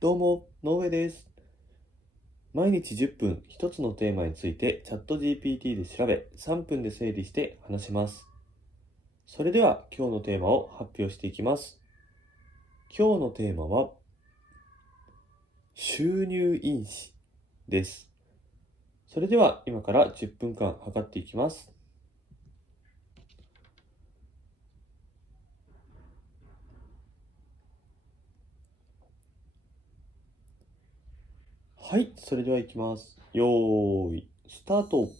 どうも、の上です。毎日10分一つのテーマについてチャット GPT で調べ、3分で整理して話します。それでは今日のテーマを発表していきます。今日のテーマは、収入因子です。それでは今から10分間測っていきます。はい、それではいきます。よーい、スタート。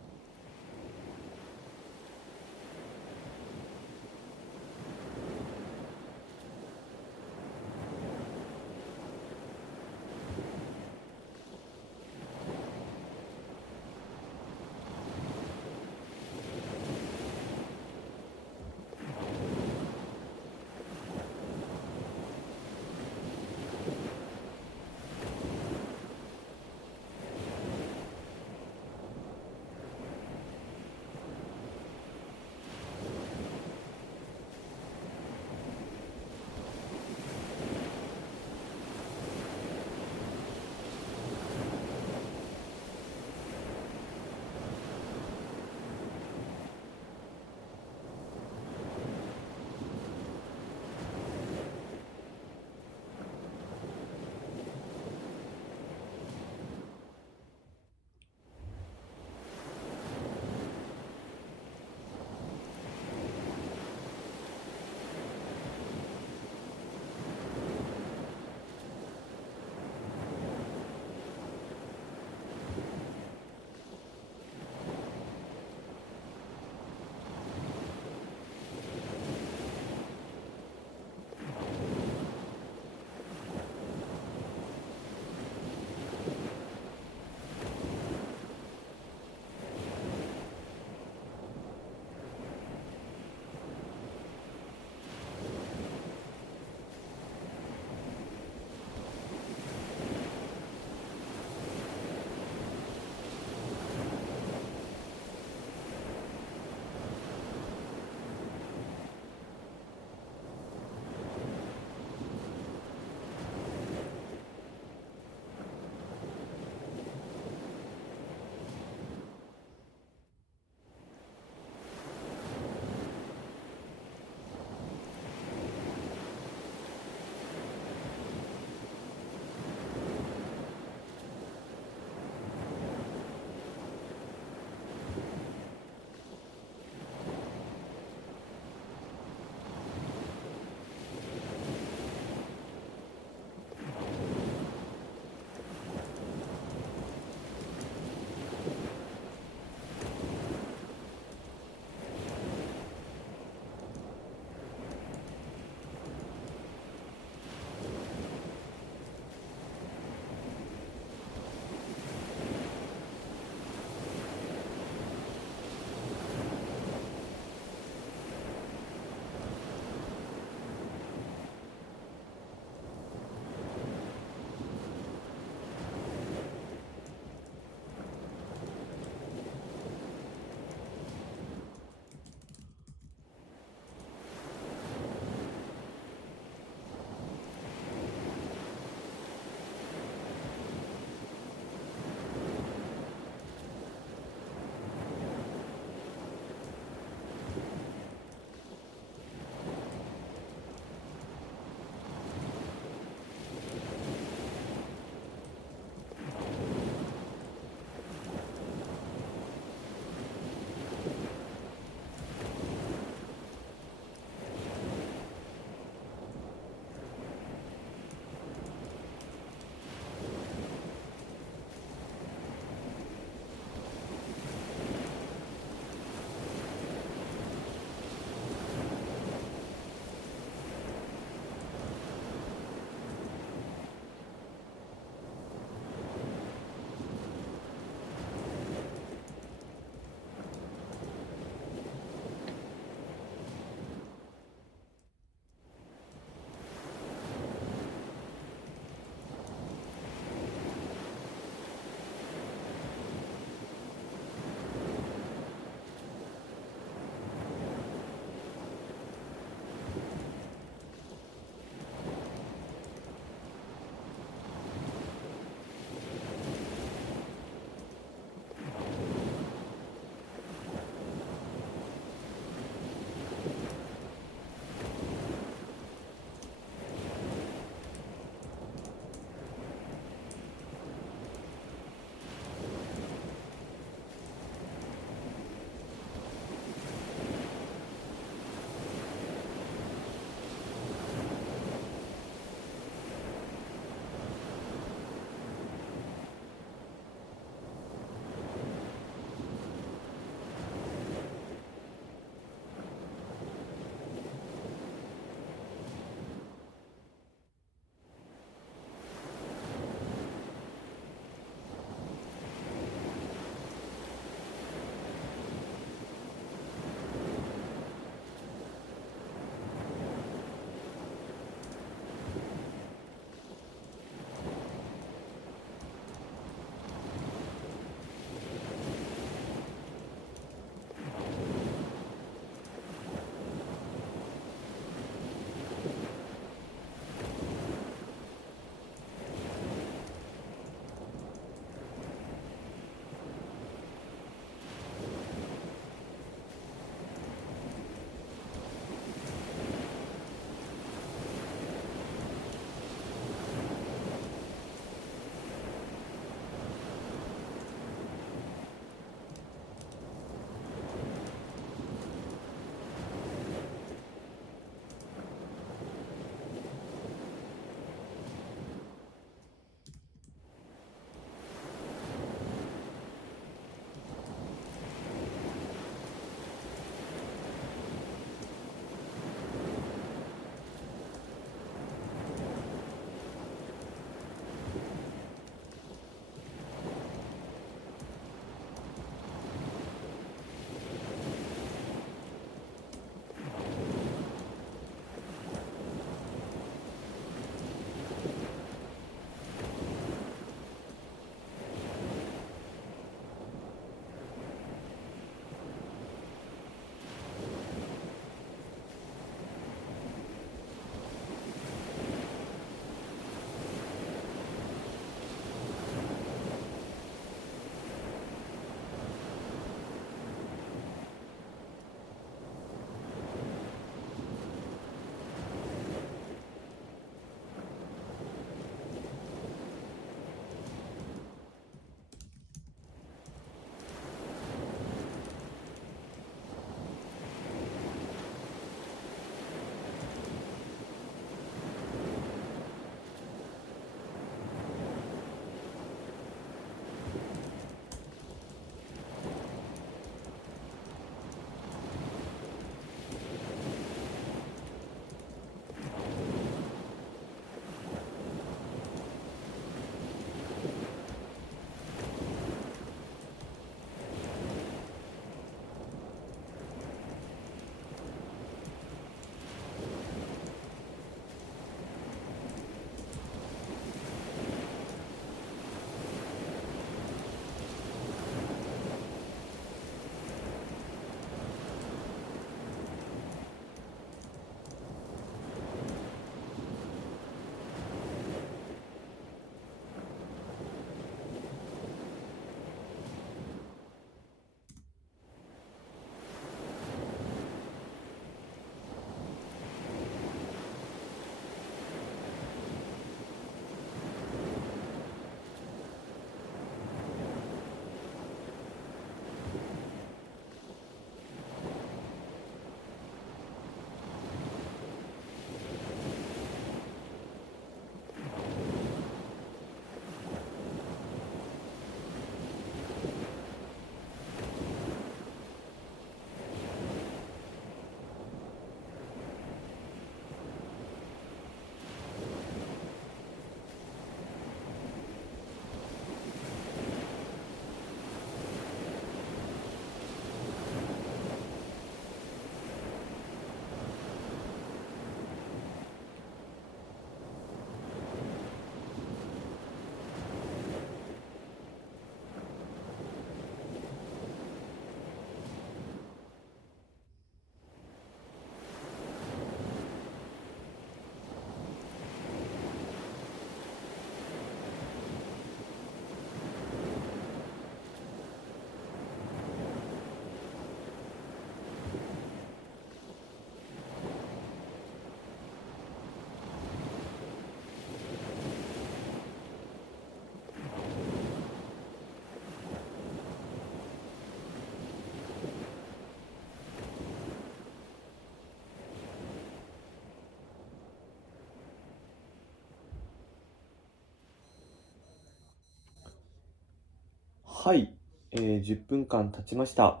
はい、10分間経ちました。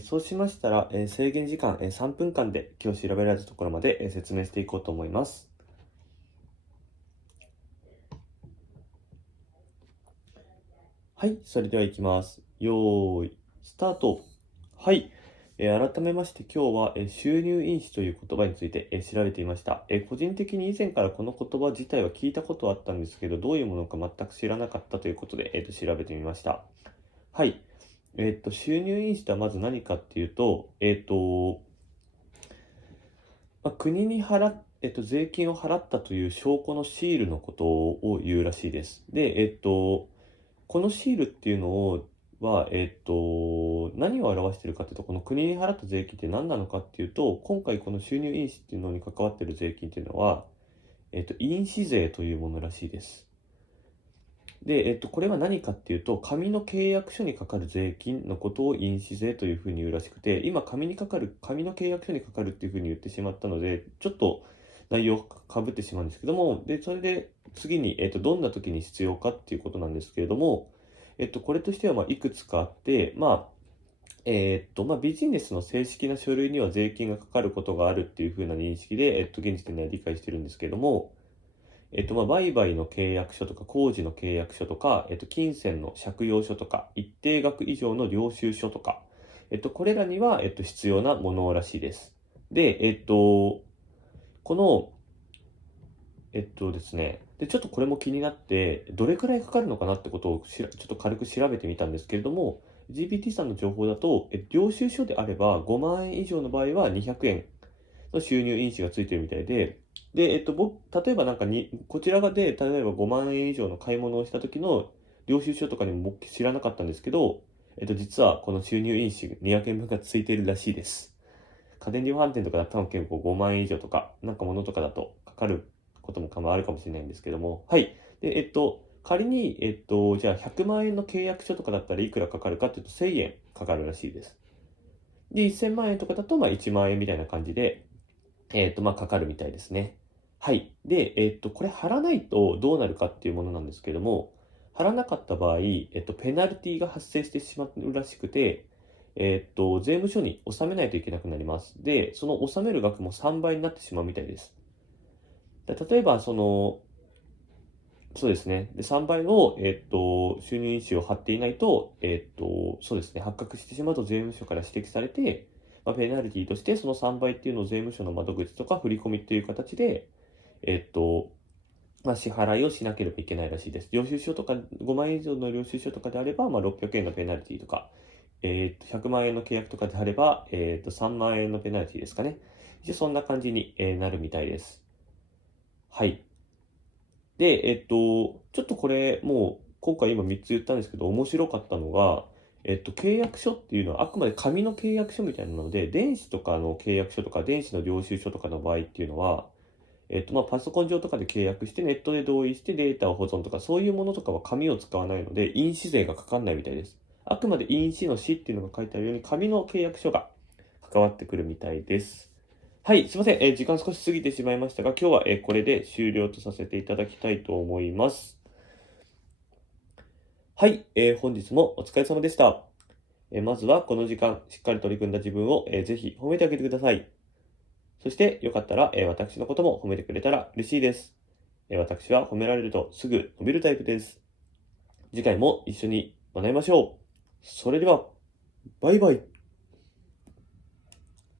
そうしましたら、制限時間、3分間で今日調べられたところまで、説明していこうと思います。はい、それでは行きます。よーい、スタート。はい、改めまして今日は、収入因子という言葉について、調べていました。個人的に以前からこの言葉自体は聞いたことはあったんですけど、どういうものか全く知らなかったということで、調べてみました。はい。収入因子とはまず何かっていうと、国に税金を払ったという証拠のシールのことを言うらしいです。で、このシールっていうのは、何を表しているかというと、この国に払った税金って何なのかっていうと、今回この収入因子っていうのに関わっている税金っていうのは、印紙税というものらしいです。で、これは何かっていうと、紙の契約書にかかる税金のことを印紙税というふうに言うらしくて、今、紙の契約書にかかるっていうふうに言ってしまったので、ちょっと内容かぶってしまうんですけども、で、それで次に、どんな時に必要かっていうことなんですけれども、これとしては、いくつかあって、ビジネスの正式な書類には税金がかかることがあるっていうふうな認識で、現時点では理解してるんですけれども、売買の契約書とか工事の契約書とか、金銭の借用書とか、一定額以上の領収書とか、これらには、必要なものらしいです。で、この、ですね、で、ちょっとこれも気になって、どれくらいかかるのかなってことをちょっと軽く調べてみたんですけれども、GPT さんの情報だと、領収書であれば5万円以上の場合は200円の収入印紙がついてるみたいで、で、例えばこちらで、例えば5万円以上の買い物をした時の領収書とかにも僕知らなかったんですけど、実はこの収入印紙200円分がついているらしいです。家電量販店とかだったら結構5万円以上とか、物とかだとかかることもあるかもしれないんですけども、はい。で、仮に、じゃあ100万円の契約書とかだったらいくらかかるかっていうと1000円かかるらしいです。で、1000万円とかだと1万円みたいな感じで、かかるみたいですね。はい。で、これ貼らないとどうなるかっていうものなんですけども、貼らなかった場合、ペナルティが発生してしまうらしくて、税務署に納めないといけなくなります。で、その納める額も3倍になってしまうみたいです。例えば、そうですね。で、3倍の、収入印紙を貼っていないと、そうですね、発覚してしまうと税務署から指摘されて、ペナルティとしてその3倍っていうのを税務署の窓口とか振り込みっていう形で、えっと、支払いをしなければいけないらしいです。領収書とか、5万円以上の領収書とかであれば、600円のペナルティとか、100万円の契約とかであれば、3万円のペナルティですかね。一応そんな感じになるみたいです。はい。で、ちょっとこれ、もう、今回今3つ言ったんですけど、面白かったのが、契約書っていうのはあくまで紙の契約書みたいなので、電子とかの契約書とか、電子の領収書とかの場合っていうのは、パソコン上とかで契約して、ネットで同意してデータを保存とか、そういうものとかは紙を使わないので、印紙税がかかんないみたいです。あくまで印紙の紙っていうのが書いてあるように、紙の契約書が関わってくるみたいです。はい、すいません。時間少し過ぎてしまいましたが、今日は、これで終了とさせていただきたいと思います。はい、本日もお疲れ様でした。まずはこの時間、しっかり取り組んだ自分を、ぜひ褒めてあげてください。そしてよかったら、私のことも褒めてくれたら嬉しいです。私は褒められるとすぐ伸びるタイプです。次回も一緒に学びましょう。それでは、バイバイ。